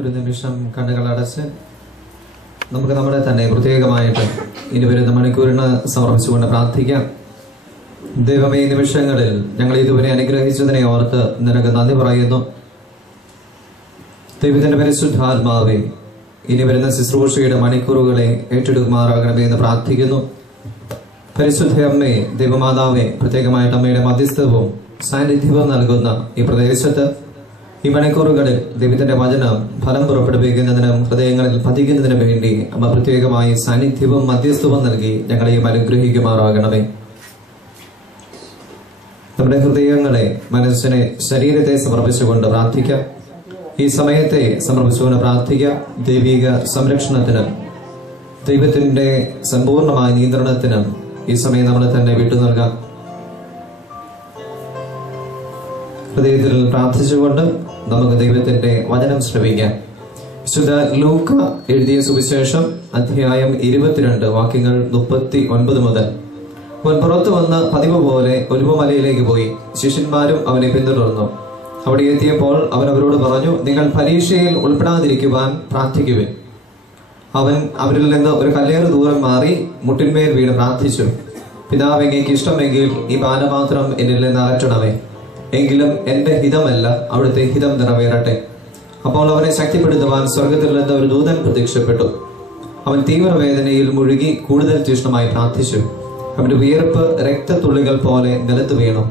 ഒരു നിമിഷം കണ്ണുകൾ അടച്ച് നമുക്ക് നമ്മളെ തന്നെ പ്രത്യേകമായിട്ട് ഇനി വരുന്ന മണിക്കൂറിന് സമർപ്പിച്ചുകൊണ്ട് പ്രാർത്ഥിക്കാം. ദൈവമേ, ഈ നിമിഷങ്ങളിൽ ഞങ്ങൾ ഇതുവരെ അനുഗ്രഹിച്ചതിനെ ഓർത്ത് നിനക്ക് നന്ദി പറയുന്നു. ദൈവത്തിന്റെ പരിശുദ്ധാത്മാവേ, ഇനി വരുന്ന ശുശ്രൂഷയുടെ മണിക്കൂറുകളെ ഏറ്റെടുക്കുമാറാകണമേ എന്ന് പ്രാർത്ഥിക്കുന്നു. പരിശുദ്ധ അമ്മേ, ദൈവമാതാവേ, പ്രത്യേകമായിട്ട് അമ്മയുടെ മധ്യസ്ഥവും സാന്നിധ്യവും നൽകുന്ന ഈ പ്രദേശത്ത് ഈ മണിക്കൂറുകളിൽ ദൈവത്തിന്റെ വചനം ഫലം പുറപ്പെടുവിക്കുന്നതിനും ഹൃദയങ്ങളിൽ പതിക്കുന്നതിനും വേണ്ടി അമ്മ പ്രത്യേകമായി സാന്നിധ്യവും മധ്യസ്ഥവും നൽകി ഞങ്ങളെയും അനുഗ്രഹിക്കുമാറാകണമേ. നമ്മുടെ ഹൃദയങ്ങളെ, മനസ്സിനെ, ശരീരത്തെ സമർപ്പിച്ചുകൊണ്ട് പ്രാർത്ഥിക്കാം. ഈ സമയത്തെ സമർപ്പിച്ചുകൊണ്ട് പ്രാർത്ഥിക്കാം. ദൈവിക സംരക്ഷണത്തിനും ദൈവത്തിന്റെ സമ്പൂർണമായ നിയന്ത്രണത്തിനും ഈ സമയം നമ്മളെ തന്നെ വിട്ടു നൽകാം. ഹൃദയത്തിൽ പ്രാർത്ഥിച്ചുകൊണ്ട് നമുക്ക് ദൈവത്തിന്റെ വചനം ശ്രവിക്കാം. വിശുദ്ധ ലൂക്ക എഴുതിയ സുവിശേഷം അധ്യായം 22 വാക്യങ്ങൾ 39 മുതൽ. അവൻ പുറത്തു വന്ന് പതിവ് പോലെ ഒലിവുമലയിലേക്ക് പോയി. ശിഷ്യന്മാരും അവനെ പിന്തുടർന്നു. അവിടെ എത്തിയപ്പോൾ അവൻ അവരോട് പറഞ്ഞു, നിങ്ങൾ പരീക്ഷയിൽ ഉൾപ്പെടാതിരിക്കുവാൻ പ്രാർത്ഥിക്കുവിൻ. അവൻ അവരിൽ നിന്ന് ഒരു കല്ലേറ് ദൂരം മാറി മുട്ടിന്മേൽ വീണ് പ്രാർത്ഥിച്ചു, പിതാവ്, അങ്ങേക്ക് ഇഷ്ടമെങ്കിൽ ഈ പാനപാത്രം എന്നിൽ നിന്ന് അകറ്റണമേ, എങ്കിലും എന്റെ ഹിതമല്ല അവിടുത്തെ ഹിതം നിറവേറട്ടെ. അപ്പോൾ അവനെ ശക്തിപ്പെടുത്തുവാൻ സ്വർഗത്തിൽ നിന്ന് ഒരു ദൂതൻ പ്രത്യക്ഷപ്പെട്ടു. അവൻ തീവ്രവേദനയിൽ മുഴുകി കൂടുതൽ തീഷ്ണമായി പ്രാർത്ഥിച്ചു. അവന്റെ വിയർപ്പ് രക്തത്തുള്ളികൾ പോലെ നിലത്ത് വീണു.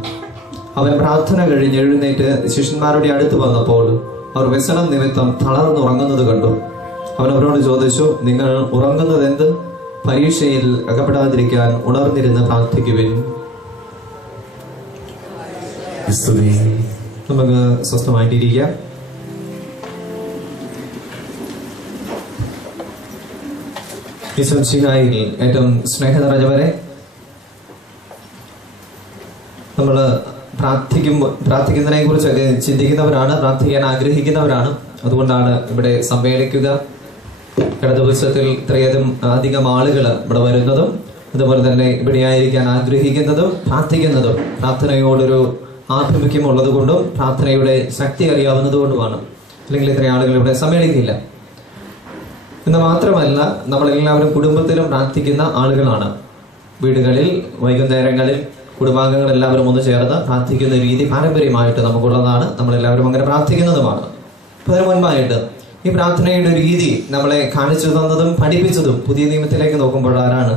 അവൻ പ്രാർത്ഥന കഴിഞ്ഞ് എഴുന്നേറ്റ് ശിഷ്യന്മാരുടെ അടുത്ത് വന്നപ്പോൾ അവർ വ്യസനം നിമിത്തം തളർന്നുറങ്ങുന്നത് കണ്ടു. അവൻ അവരോട് ചോദിച്ചു, നിങ്ങൾ ഉറങ്ങുന്നത് എന്ത്? പരീക്ഷയിൽ അകപ്പെടാതിരിക്കാൻ ഉണർന്നിരുന്ന് പ്രാർത്ഥിക്കുവിൻ. നമുക്ക് സ്വസ്ഥമായിട്ടിരിക്കാം. ഏറ്റവും സ്നേഹം നിറഞ്ഞവരെ, നമ്മൾ പ്രാർത്ഥിക്കുന്നതിനെ കുറിച്ചൊക്കെ ചിന്തിക്കുന്നവരാണ്, പ്രാർത്ഥിക്കാൻ ആഗ്രഹിക്കുന്നവരാണ്. അതുകൊണ്ടാണ് ഇവിടെ സമ്മേളിക്കുക. കഴിഞ്ഞ ദിവസത്തിൽ അധികം ആളുകൾ ഇവിടെ വരുന്നതും അതുപോലെ തന്നെ ഇവിടെ ആയിരിക്കാൻ ആഗ്രഹിക്കുന്നതും പ്രാർത്ഥിക്കുന്നതും പ്രാർത്ഥനയോടൊരു ആഭിമുഖ്യമുള്ളത് കൊണ്ടും പ്രാർത്ഥനയുടെ ശക്തി അറിയാവുന്നത് കൊണ്ടുമാണ്. അല്ലെങ്കിൽ ഇത്രയും ആളുകൾ ഇവിടെ സമ്മേളിക്കില്ല എന്ന് മാത്രമല്ല, നമ്മളെല്ലാവരും കുടുംബത്തിലും പ്രാർത്ഥിക്കുന്ന ആളുകളാണ്. വീടുകളിൽ വൈകുന്നേരങ്ങളിൽ കുടുംബാംഗങ്ങൾ എല്ലാവരും ഒന്ന് ചേർന്ന് പ്രാർത്ഥിക്കുന്ന രീതി പാരമ്പര്യമായിട്ട് നമുക്കുള്ളതാണ്. നമ്മളെല്ലാവരും അങ്ങനെ പ്രാർത്ഥിക്കുന്നതുമാണ്. അപ്പൊ അതിന് മുൻപായിട്ട് ഈ പ്രാർത്ഥനയുടെ രീതി നമ്മളെ കാണിച്ചു തന്നതും പഠിപ്പിച്ചതും പുതിയ നിയമത്തിലേക്ക് നോക്കുമ്പോൾ ആരാണ്?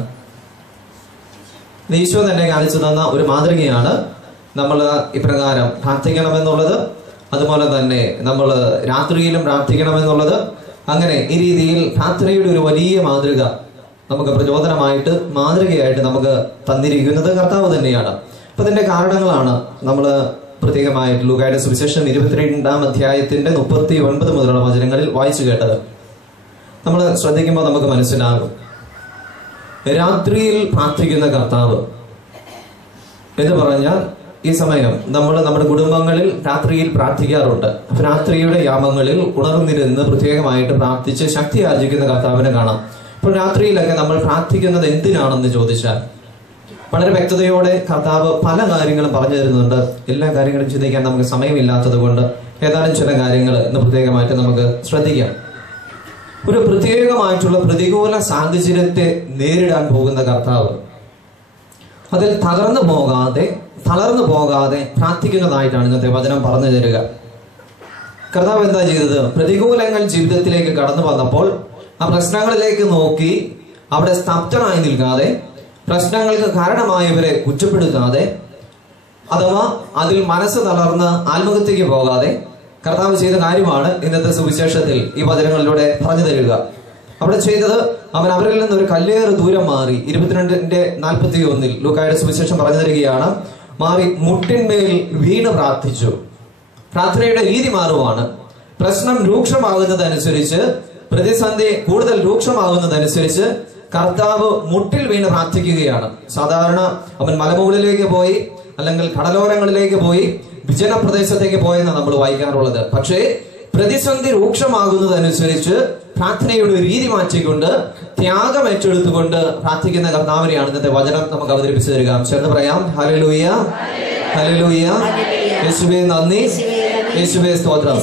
ഈശോ തന്നെ കാണിച്ചു തന്ന ഒരു മാതൃകയാണ് നമ്മൾ ഇപ്രകാരം പ്രാർത്ഥിക്കണമെന്നുള്ളത്. അതുപോലെ തന്നെ നമ്മൾ രാത്രിയിലും പ്രാർത്ഥിക്കണമെന്നുള്ളത്. അങ്ങനെ ഈ രീതിയിൽ പ്രാർത്ഥനയുടെ ഒരു വലിയ മാതൃക നമുക്ക് പ്രചോദനമായിട്ട്, മാതൃകയായിട്ട് നമുക്ക് തന്നിരിക്കുന്നത് കർത്താവ് തന്നെയാണ്. അപ്പൊ അതിന്റെ കാരണങ്ങളാണ് നമ്മൾ പ്രത്യേകമായിട്ട് ലൂക്കായുടെ സുവിശേഷം 22-ാം അധ്യായത്തിന്റെ 39 മുതലുള്ള വചനങ്ങളിൽ വായിച്ചു കേട്ടത്. നമ്മൾ ശ്രദ്ധിക്കുമ്പോൾ നമുക്ക് മനസ്സിലാകും, രാത്രിയിൽ പ്രാർത്ഥിക്കുന്ന കർത്താവ് എന്ന് പറഞ്ഞാൽ ഈ സമയം നമ്മൾ നമ്മുടെ കുടുംബങ്ങളിൽ രാത്രിയിൽ പ്രാർത്ഥിക്കാറുണ്ട്. അപ്പൊ രാത്രിയുടെ യാമങ്ങളിൽ ഉണർന്നിരുന്ന് പ്രത്യേകമായിട്ട് പ്രാർത്ഥിച്ച് ശക്തി ആർജിക്കുന്ന കർത്താവിനെ കാണാം. അപ്പോൾ രാത്രിയിലൊക്കെ നമ്മൾ പ്രാർത്ഥിക്കുന്നത് എന്തിനാണെന്ന് ചോദിച്ചാൽ വളരെ വ്യക്തതയോടെ കർത്താവ് പല കാര്യങ്ങളും പറഞ്ഞു തരുന്നുണ്ട്. എല്ലാ കാര്യങ്ങളും ചിന്തിക്കാൻ നമുക്ക് സമയമില്ലാത്തത് കൊണ്ട് ഏതാനും ചില കാര്യങ്ങൾ ഇന്ന് പ്രത്യേകമായിട്ട് നമുക്ക് ശ്രദ്ധിക്കാം. ഒരു പ്രത്യേകമായിട്ടുള്ള പ്രതികൂല സാഹചര്യത്തെ നേരിടാൻ പോകുന്ന കർത്താവ് അതിൽ തളർന്നു പോകാതെ പ്രാർത്ഥിക്കുന്നതായിട്ടാണ് ഇന്നത്തെ വചനം പറഞ്ഞു തരിക. കർത്താവ് എന്താ ചെയ്തത്? പ്രതികൂലങ്ങൾ ജീവിതത്തിലേക്ക് കടന്നു വന്നപ്പോൾ ആ പ്രശ്നങ്ങളിലേക്ക് നോക്കി അവിടെ സ്തബ്ധനായി നിൽക്കാതെ, പ്രശ്നങ്ങൾക്ക് കാരണമായവരെ കുറ്റപ്പെടുത്താതെ, അഥവാ അതിൽ മനസ്സ് തളർന്ന് ആത്മഹത്യക്ക് പോകാതെ കർത്താവ് ചെയ്ത കാര്യമാണ് ഇന്നത്തെ സുവിശേഷത്തിൽ ഈ വചനങ്ങളിലൂടെ പറഞ്ഞു തരിക. അവിടെ ചെയ്തത്, അവൻ അവരിൽ നിന്ന് ഒരു കല്ലേറ് ദൂരം മാറി 22:41 ലൂക്കായുടെ സുവിശേഷം പറഞ്ഞു തരികയാണ്. മാറി മുട്ടിന്മേൽ വീണ് പ്രാർത്ഥിച്ചു. പ്രാർത്ഥനയുടെ രീതി മാറുവാണ്. പ്രശ്നം രൂക്ഷമാകുന്നതനുസരിച്ച്, പ്രതിസന്ധി കൂടുതൽ രൂക്ഷമാകുന്നതനുസരിച്ച് കർത്താവ് മുട്ടിൽ വീണ് പ്രാർത്ഥിക്കുകയാണ്. സാധാരണ അവൻ മലമുകളിലേക്ക് പോയി അല്ലെങ്കിൽ കടലോരങ്ങളിലേക്ക് പോയി വിജനപ്രദേശത്തേക്ക് പോയെന്ന് നമ്മൾ വായിക്കാറുള്ളത്. പക്ഷേ പ്രതിസന്ധി രൂക്ഷമാകുന്നതനുസരിച്ച് പ്രാർത്ഥനയുടെ രീതി മാറ്റിക്കൊണ്ട് ത്യാഗം ഏറ്റെടുത്തുകൊണ്ട് പ്രാർത്ഥിക്കുന്ന കർത്താവിനെയാണ് ഇന്നത്തെ വചനം നമുക്ക് അവതരിപ്പിച്ചു തരിക. ചേർന്ന് പറയാം, ഹല്ലേലൂയ, ഹല്ലേലൂയ, യേശുവേ നന്ദി, യേശുവേ സ്തോത്രം.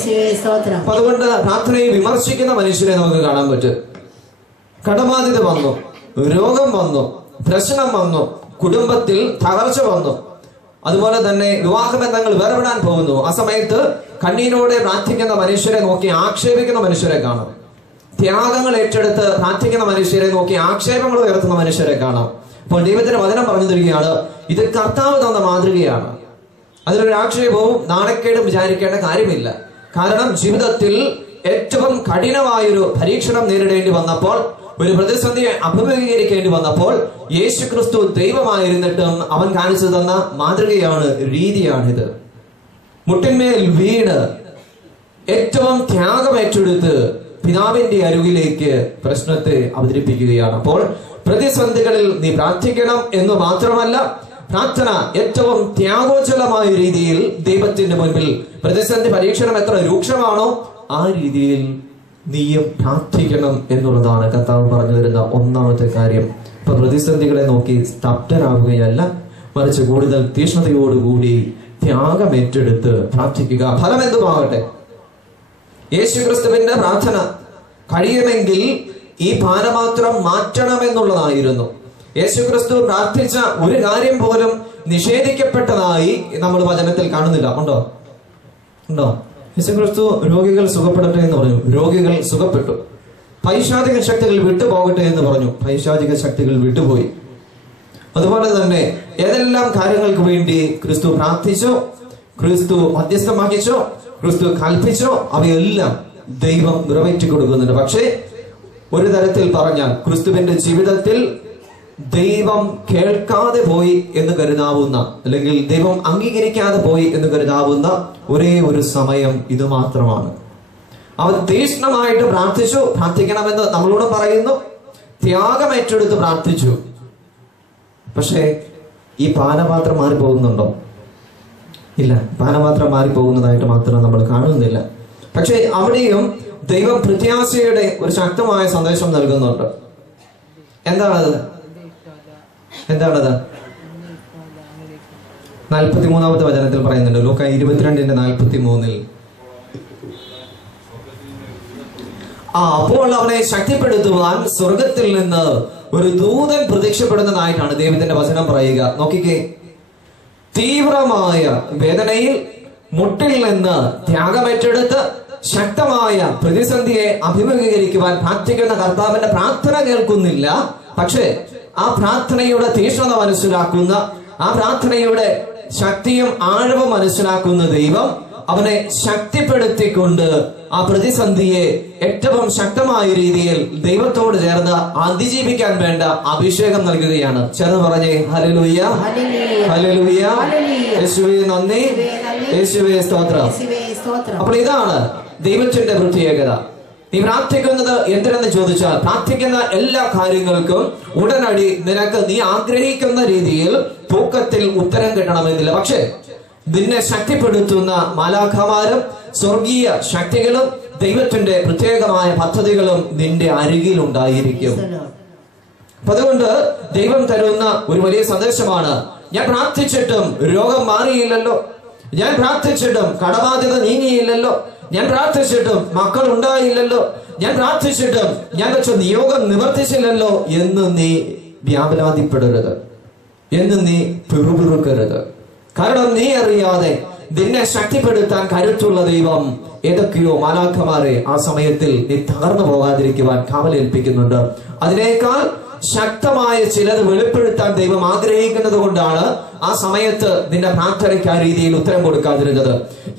അതുകൊണ്ട് പ്രാർത്ഥനയെ വിമർശിക്കുന്ന മനുഷ്യരെ നമുക്ക് കാണാൻ പറ്റും. കടബാധ്യത വന്നു, രോഗം വന്നു, പ്രശ്നം വന്നു, കുടുംബത്തിൽ തകർച്ച വന്നു, അതുപോലെ തന്നെ വിവാഹബന്ധങ്ങൾ വേർപെടാൻ പോകുന്നു. ആ സമയത്ത് കണ്ണീരോടെ പ്രാർത്ഥിക്കുന്ന മനുഷ്യരെ നോക്കി ആക്ഷേപിക്കുന്ന മനുഷ്യരെ കാണാം. ത്യാഗങ്ങൾ ഏറ്റെടുത്ത് പ്രാർത്ഥിക്കുന്ന മനുഷ്യരെ നോക്കി ആക്ഷേപങ്ങൾ ഉയർത്തുന്ന മനുഷ്യരെ കാണാം. അപ്പോൾ ദൈവത്തിന്റെ വചനം പറഞ്ഞു തരികയാണ്, ഇത് കർത്താവ് തന്ന മാതൃകയാണ്. അതിലൊരു ആക്ഷേപവും നാണക്കേടും വിചാരിക്കേണ്ട കാര്യമില്ല. കാരണം ജീവിതത്തിൽ ഏറ്റവും കഠിനമായൊരു പരീക്ഷണം നേരിടേണ്ടി വന്നപ്പോൾ, ഒരു പ്രതിസന്ധിയെ അഭിമുഖീകരിക്കേണ്ടി വന്നപ്പോൾ യേശു ക്രിസ്തു ദൈവമായിരുന്നിട്ടും അവൻ കാണിച്ചു തന്ന മാതൃകയാണ്, രീതിയാണിത്. മുട്ടിന്മേൽ വീണ് ഏറ്റവും ത്യാഗം ഏറ്റെടുത്ത് പിതാവിന്റെ അരുകിലേക്ക് പ്രശ്നത്തെ അവതരിപ്പിക്കുകയാണ്. അപ്പോൾ പ്രതിസന്ധികളിൽ നീ പ്രാർത്ഥിക്കണം എന്ന് മാത്രമല്ല, പ്രാർത്ഥന ഏറ്റവും ത്യാഗോജ്വലമായ രീതിയിൽ ദൈവത്തിന്റെ മുൻപിൽ പ്രതിസന്ധി പരീക്ഷണം എത്ര രൂക്ഷമാണോ ആ രീതിയിൽ നീയും പ്രാർത്ഥിക്കണം എന്നുള്ളതാണ് കർത്താവ് പറഞ്ഞു തരുന്ന ഒന്നാമത്തെ കാര്യം. ഇപ്പൊ പ്രതിസന്ധികളെ നോക്കി സ്തബ്ധരാകുകയല്ല, മറിച്ച് കൂടുതൽ തീഷ്ണതയോടുകൂടി ത്യാഗം ഏറ്റെടുത്ത് പ്രാർത്ഥിക്കുക. ഫലം എന്തുമാകട്ടെ, യേശു ക്രിസ്തുവിന്റെ പ്രാർത്ഥന കഴിയുമെങ്കിൽ ഈ പാനപാത്രം മാറ്റണമെന്നുള്ളതായിരുന്നു. യേശു ക്രിസ്തു പ്രാർത്ഥിച്ച ഒരു കാര്യം പോലും നിഷേധിക്കപ്പെട്ടതായി നമ്മൾ വചനത്തിൽ കാണുന്നില്ല. ഉണ്ടോ? യേശു ക്രിസ്തു രോഗികൾ സുഖപ്പെടട്ടെ എന്ന് പറഞ്ഞു, രോഗികൾ സുഖപ്പെട്ടു. പൈശാചിക ശക്തികൾ വിട്ടുപോകട്ടെ എന്ന് പറഞ്ഞു, പൈശാചിക ശക്തികൾ വിട്ടുപോയി. അതുപോലെ തന്നെ ഏതെല്ലാം കാര്യങ്ങൾക്ക് വേണ്ടി ക്രിസ്തു പ്രാർത്ഥിച്ചോ, ക്രിസ്തു മധ്യസ്ഥം വഹിച്ചോ, ക്രിസ്തു കൽപ്പിച്ചോ, അവയെല്ലാം ദൈവം നിറവേറ്റി കൊടുക്കുന്നുണ്ട്. പക്ഷേ ഒരു തരത്തിൽ പറഞ്ഞാൽ ക്രിസ്തുവിന്റെ ജീവിതത്തിൽ ദൈവം കേൾക്കാതെ പോയി എന്ന് കരുതാവുന്ന, അല്ലെങ്കിൽ ദൈവം അംഗീകരിക്കാതെ പോയി എന്ന് കരുതാവുന്ന ഒരേ ഒരു സമയം ഇത് മാത്രമാണ്. അവൻ തീഷ്ണമായിട്ട് പ്രാർത്ഥിച്ചു, പ്രാർത്ഥിക്കണമെന്ന് നമ്മളോട് പറയുന്നു, ത്യാഗം ഏറ്റെടുത്ത് പ്രാർത്ഥിച്ചു. പക്ഷേ ഈ പാനപാത്രം മാറിപ്പോകുന്നുണ്ടോ? ഇല്ല, പാനപാത്രം മാറിപ്പോകുന്നതായിട്ട് മാത്രം നമ്മൾ കാണുന്നില്ല. പക്ഷെ അവിടെയും ദൈവം പ്രത്യാശയുടെ ഒരു ശക്തമായ സന്ദേശം നൽകുന്നുണ്ട്. എന്താണത്? 43-ാമത്തെ വചനത്തിൽ പറയുന്നുണ്ട്, ലൂക്ക 22:43. അപ്പോൾ അവനെ ശക്തിപ്പെടുത്തുവാൻ സ്വർഗത്തിൽ നിന്ന് ഒരു ദൂതൻ പ്രത്യക്ഷപ്പെടുന്നതായിട്ടാണ് ദൈവത്തിന്റെ വചനം പറയുക. നോക്കിക്കേ, തീവ്രമായ വേദനയിൽ മുട്ടിൽ നിന്ന് ത്യാഗമേറ്റെടുത്ത് ശക്തമായ പ്രതിസന്ധിയെ അഭിമുഖീകരിക്കുവാൻ പ്രാർത്ഥിക്കുന്ന കർത്താവിന്റെ പ്രാർത്ഥന കേൾക്കുന്നില്ല. പക്ഷേ ആ പ്രാർത്ഥനയുടെ തീഷ്ണത മനസ്സിലാക്കുന്ന, ആ പ്രാർത്ഥനയുടെ ശക്തിയും ആഴവും മനസ്സിലാക്കുന്ന ദൈവം അവനെ ശക്തിപ്പെടുത്തിക്കൊണ്ട് ആ പ്രതിസന്ധിയെ ഏറ്റവും ശക്തമായ രീതിയിൽ ദൈവത്തോട് ചേർന്ന് അതിജീവിക്കാൻ വേണ്ട അഭിഷേകം നൽകുകയാണ്. ചേർന്ന് പറഞ്ഞേ ഹല്ലേലൂയ, ഹല്ലേലൂയ, യേശുവേ നന്ദി, യേശുവേ സ്തോത്രം. അപ്പോൾ ഇതാണ് ദൈവത്തിന്റെ പ്രത്യേകത. നീ പ്രാർത്ഥിക്കുന്നത് എന്തിനെന്ന് ചോദിച്ചാൽ, പ്രാർത്ഥിക്കുന്ന എല്ലാ കാര്യങ്ങൾക്കും ഉടനടി നിനക്ക് നീ ആഗ്രഹിക്കുന്ന രീതിയിൽ തൂക്കത്തിൽ ഉത്തരം കിട്ടണമെന്നില്ല. പക്ഷെ നിന്നെ ശക്തിപ്പെടുത്തുന്ന മാലാഖമാരും സ്വർഗീയ ശക്തികളും ദൈവത്തിന്റെ പ്രത്യേകമായ പദ്ധതികളും നിന്റെ അരികിൽ ഉണ്ടായിരിക്കും. അതുകൊണ്ട് ദൈവം തരുന്ന ഒരു വലിയ സന്ദേശമാണ്, ഞാൻ പ്രാർത്ഥിച്ചിട്ടും രോഗം മാറിയില്ലല്ലോ, ഞാൻ പ്രാർത്ഥിച്ചിട്ടും കടബാധ്യത നീങ്ങിയില്ലല്ലോ, ഞാൻ പ്രാർത്ഥിച്ചിട്ടും മക്കൾ ഉണ്ടായില്ലല്ലോ, ഞാൻ പ്രാർത്ഥിച്ചിട്ടും ഞാൻ വെച്ച നിയോഗം നിവർത്തിച്ചില്ലല്ലോ എന്ന് നീ വ്യാപലാതിപ്പെടരുത്, എന്ന് നീ പിറുപിറുക്കരുത്. കാരണം നീ അറിയാതെ നിന്നെ ശക്തിപ്പെടുത്താൻ കരുത്തുള്ള ദൈവം ഏതൊക്കെയോ മാലാഖമാരെ ആ സമയത്തിൽ നീ തകർന്നു പോകാതിരിക്കുവാൻ കാവലേൽപ്പിക്കുന്നുണ്ട്. അതിനേക്കാൾ ശക്തമായ ചിലത് വെളിപ്പെടുത്താൻ ദൈവം ആഗ്രഹിക്കുന്നത് കൊണ്ടാണ് ആ സമയത്ത് നിന്റെ പ്രാർത്ഥനയ്ക്ക് ആ രീതിയിൽ ഉത്തരം കൊടുക്കാതിരുന്നത്.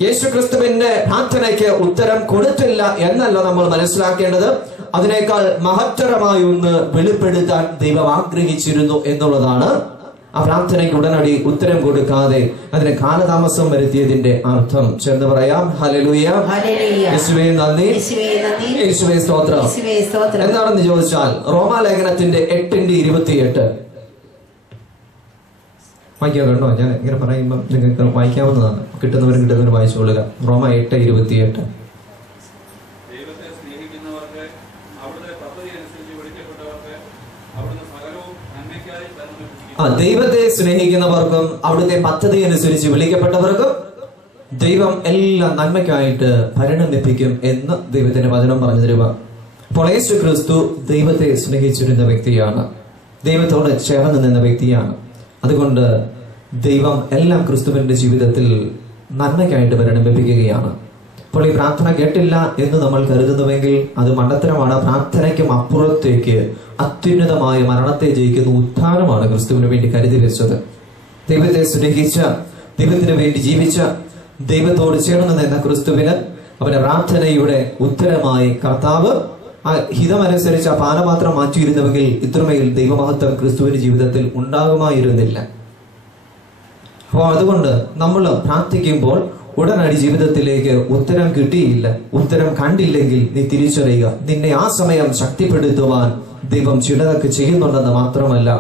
യേശു ക്രിസ്തുവിന്റെ പ്രാർത്ഥനയ്ക്ക് ഉത്തരം കൊടുത്തില്ല എന്നല്ല നമ്മൾ മനസ്സിലാക്കേണ്ടത്, അതിനേക്കാൾ മഹത്തരമായ ഒന്ന് വെളിപ്പെടുത്താൻ ദൈവം ആഗ്രഹിച്ചിരുന്നു എന്നുള്ളതാണ്. ആ പ്രാർത്ഥനയ്ക്ക് ഉടനടി ഉത്തരം കൊടുക്കാതെ അതിന് കാലതാമസം വരുത്തിയതിന്റെ അർത്ഥം. ചേർന്ന് പറയാം ഹല്ലേലൂയ, യേശുവേ നന്ദി, യേശുവേ സ്തോത്രം. എന്താണെന്ന് ചോദിച്ചാൽ റോമാലേഖനത്തിന്റെ 8:28 വായിക്കാൻ കേട്ടോ. ഞാൻ ഇങ്ങനെ പറയുമ്പോൾ നിങ്ങൾക്ക് വായിക്കാവുന്നതാണ്, കിട്ടുന്നവർ വായിച്ചുകൊള്ളുക. റോമ 8:28. ദൈവത്തെ സ്നേഹിക്കുന്നവർക്കും അവിടുത്തെ പദ്ധതി അനുസരിച്ച് വിളിക്കപ്പെട്ടവർക്കും ദൈവം എല്ലാം നന്മയ്ക്കായിട്ട് പരിണമിപ്പിക്കും എന്ന് ദൈവത്തിന്റെ വചനം പറഞ്ഞു തരുക. അപ്പോൾ യേശു ക്രിസ്തു ദൈവത്തെ സ്നേഹിച്ചിരുന്ന വ്യക്തിയാണ്, ദൈവത്തോട് ചേർന്ന് നിന്ന വ്യക്തിയാണ്. അതുകൊണ്ട് ദൈവം എല്ലാം ക്രിസ്തുവിന്റെ ജീവിതത്തിൽ നന്മയ്ക്കായിട്ട് പരിണമിപ്പിക്കുകയാണ്. അപ്പോൾ ഈ പ്രാർത്ഥന കേട്ടില്ല എന്ന് നമ്മൾ കരുതുന്നുവെങ്കിൽ അത് മണ്ടത്തരമാണ്. പ്രാർത്ഥനയ്ക്കും അപ്പുറത്തേക്ക് അത്യുന്നതമായ മരണത്തെ ജയിക്കുന്ന ഉത്ഥാനമാണ് ക്രിസ്തുവിന് വേണ്ടി കരുതി വെച്ചത്. ദൈവത്തെ സ്നേഹിച്ച, ദൈവത്തിന് വേണ്ടി ജീവിച്ച, ദൈവത്തോട് ചേർന്ന് നിന്ന ക്രിസ്തുവിന് അവന്റെ പ്രാർത്ഥനയുടെ ഉത്തരമായി കർത്താവ് ആ ഹിതമനുസരിച്ച് ആ പാനപാത്രം മാറ്റിയിരുന്നുവെങ്കിൽ ഇത്രമേൽ ദൈവമഹത്വം ക്രിസ്തുവിന്റെ ജീവിതത്തിൽ ഉണ്ടാകുമായിരുന്നില്ല. അപ്പോൾ അതുകൊണ്ട് നമ്മൾ പ്രാർത്ഥിക്കുമ്പോൾ ഉടനടി ജീവിതത്തിലേക്ക് ഉത്തരം കിട്ടിയില്ല, ഉത്തരം കണ്ടില്ലെങ്കിൽ നീ തിരിച്ചറിയുക, നിന്നെ ആ സമയം ശക്തിപ്പെടുത്തുവാൻ ദൈവം ചിലതൊക്കെ ചെയ്യുന്നുണ്ടെന്ന് മാത്രമല്ല,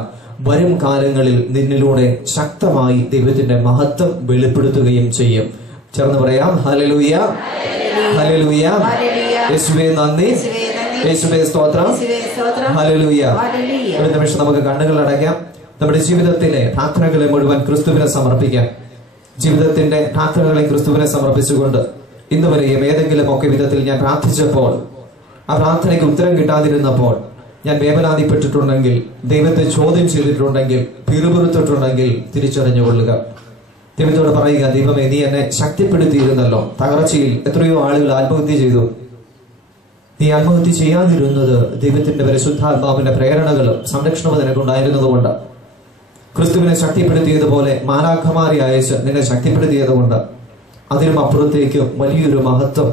വരും കാലങ്ങളിൽ നിന്നിലൂടെ ശക്തമായി ദൈവത്തിന്റെ മഹത്വം വെളിപ്പെടുത്തുകയും ചെയ്യും. ചേർന്ന് പറയാം, ഹല്ലേലൂയ, ഹല്ലേലൂയ, യേശുവേ നന്ദി, യേശുവേ സ്തോത്രം, ഹല്ലേലൂയ. ഒരു നിമിഷം നമുക്ക് കണ്ണുകൾ അടയ്ക്കാം. നമ്മുടെ ജീവിതത്തിലെ പ്രാർത്ഥനകളെ മുഴുവൻ ക്രിസ്തുവിനെ സമർപ്പിക്കാം. ജീവിതത്തിന്റെ പ്രാർത്ഥനകളെ ക്രിസ്തുവിനെ സമർപ്പിച്ചുകൊണ്ട് ഇന്നുവരെയും ഏതെങ്കിലും ഒക്കെ വിധത്തിൽ ഞാൻ പ്രാർത്ഥിച്ചപ്പോൾ ആ പ്രാർത്ഥനയ്ക്ക് ഉത്തരം കിട്ടാതിരുന്നപ്പോൾ ഞാൻ വേവലാതിപ്പെട്ടിട്ടുണ്ടെങ്കിൽ, ദൈവത്തെ ചോദ്യം ചെയ്തിട്ടുണ്ടെങ്കിൽ, പിറുപിറുത്തിട്ടുണ്ടെങ്കിൽ തിരിച്ചറിഞ്ഞുകൊള്ളുക. ദൈവത്തോട് പറയുക, ദൈവമേ നീ എന്നെ ശക്തിപ്പെടുത്തിയിരുന്നല്ലോ. തകർച്ചയിൽ എത്രയോ ആളുകൾ ആത്മഹത്യ ചെയ്തു. നീ ആത്മഹത്യ ചെയ്യാതിരുന്നത് ദൈവത്തിന്റെ പരിശുദ്ധാത്മാവിന്റെ പ്രേരണകളും സംരക്ഷണവും നിനക്കുണ്ടായിരുന്നതുകൊണ്ട്, ക്രിസ്തുവിനെ ശക്തിപ്പെടുത്തിയതുപോലെ മാലാഖമാരെ അയച്ച് നിന്നെ ശക്തിപ്പെടുത്തിയതുകൊണ്ട്, അതിനും അപ്പുറത്തേക്ക് വലിയൊരു മഹത്വം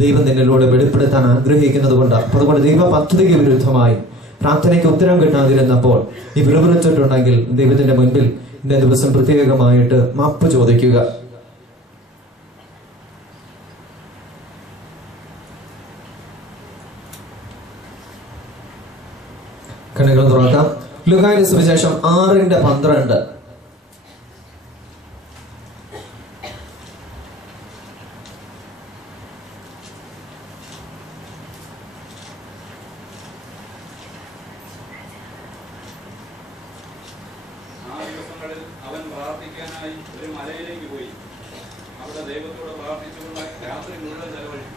ദൈവം നിന്നിലൂടെ വെളിപ്പെടുത്താൻ ആഗ്രഹിക്കുന്നത് കൊണ്ട്, അതുകൊണ്ട് ദൈവ പദ്ധതിക്ക് വിരുദ്ധമായി പ്രാർത്ഥനയ്ക്ക് ഉത്തരം കിട്ടാതിരുന്നപ്പോൾ നീ വിളിവിളിച്ചിട്ടുണ്ടെങ്കിൽ ദൈവത്തിന്റെ മുൻപിൽ ഇന്നേ ദിവസം പ്രത്യേകമായിട്ട് മാപ്പ് ചോദിക്കുക. കണ്ണുകൾ തുറക്കാം. ലൂക്കായുടെ സുവിശേഷം 6:12. അവൻ പ്രാർത്ഥിക്കാനായി ഒരു മലയിലേക്ക് പോയി. അവിടെ ദൈവത്തോട് പ്രാർത്ഥിച്ചുകൊണ്ട് രാത്രി മുഴുവൻ ചെലവഴിച്ചു.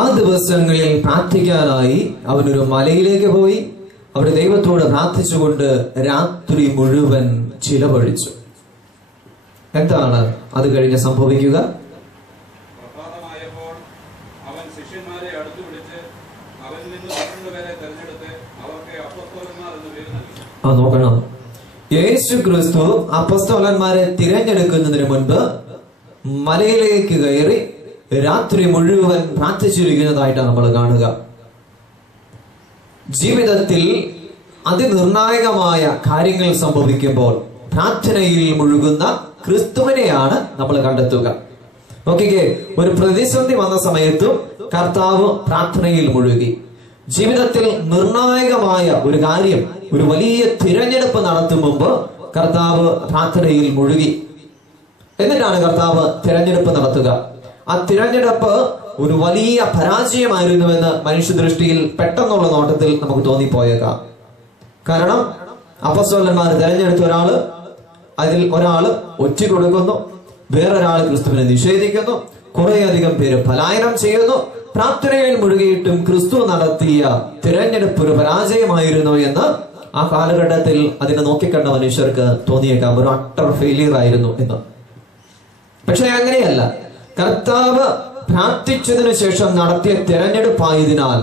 ആ ദിവസങ്ങളിൽ പ്രാർത്ഥിക്കാനായി അവനൊരു മലയിലേക്ക് പോയി. അവിടെ ദൈവത്തോട് പ്രാർത്ഥിച്ചുകൊണ്ട് രാത്രി മുഴുവൻ ചിലവഴിച്ചു. എന്താണ് അത് കഴിഞ്ഞ് സംഭവിക്കുക? പ്രഭാതമായപ്പോൾ അവൻ ശിഷ്യന്മാരെ അടുത്തു വിളിച്ച് അവനിൽ നിന്ന് 12 പേരെ തെരഞ്ഞെടുത്ത് അവർക്ക് അപ്പോസ്തലന്മാർ എന്ന് പേര് നൽകി. നോക്കണം, യേശു ക്രിസ്തു അപ്പോസ്തലന്മാരെ തിരഞ്ഞെടുക്കുന്നതിന് മുൻപ് മലയിലേക്ക് കയറി രാത്രി മുഴുവൻ പ്രാർത്ഥിച്ചിരിക്കുന്നതായിട്ടാണ് നമ്മൾ കാണുക. ജീവിതത്തിൽ അതിനിർണായകമായ കാര്യങ്ങൾ സംഭവിക്കുമ്പോൾ പ്രാർത്ഥനയിൽ മുഴുകുന്ന ക്രിസ്തുവിനെയാണ് നമ്മൾ കണ്ടെത്തുക. നോക്കിക്കേ, ഒരു പ്രതിസന്ധി വന്ന സമയത്തും കർത്താവ് പ്രാർത്ഥനയിൽ മുഴുകി. ജീവിതത്തിൽ നിർണായകമായ ഒരു കാര്യം, ഒരു വലിയ തിരഞ്ഞെടുപ്പ് നടത്തും മുമ്പ് കർത്താവ് പ്രാർത്ഥനയിൽ മുഴുകി. എന്നിട്ടാണ് കർത്താവ് തിരഞ്ഞെടുപ്പ് നടത്തുക. ആ തിരഞ്ഞെടുപ്പ് ഒരു വലിയ പരാജയമായിരുന്നുവെന്ന് മനുഷ്യദൃഷ്ടിയിൽ പെട്ടെന്നുള്ള നോട്ടത്തിൽ നമുക്ക് തോന്നിപ്പോയേക്കാം. കാരണം അപ്പോസ്തലന്മാർ തിരഞ്ഞെടുത്ത അതിൽ ഒരാള് ഒറ്റ കൊടുക്കുന്നു, വേറൊരാൾ ക്രിസ്തുവിനെ നിഷേധിക്കുന്നു, കുറേയധികം പേര് പലായനം ചെയ്യുന്നു. പ്രാർത്ഥനയിൽ മുഴുകിയിട്ടും ക്രിസ്തു നടത്തിയ തിരഞ്ഞെടുപ്പ് ഒരു പരാജയമായിരുന്നു എന്ന് ആ കാലഘട്ടത്തിൽ അതിനെ നോക്കിക്കണ്ട മനുഷ്യർക്ക് തോന്നിയേക്കാം, ഒരു അട്ടർ ഫെയിലിയർ ആയിരുന്നു എന്ന്. പക്ഷെ അങ്ങനെയല്ല. കർത്താവ് പ്രാർത്ഥിച്ചതിനു ശേഷം നടത്തിയ തിരഞ്ഞെടുപ്പായതിനാൽ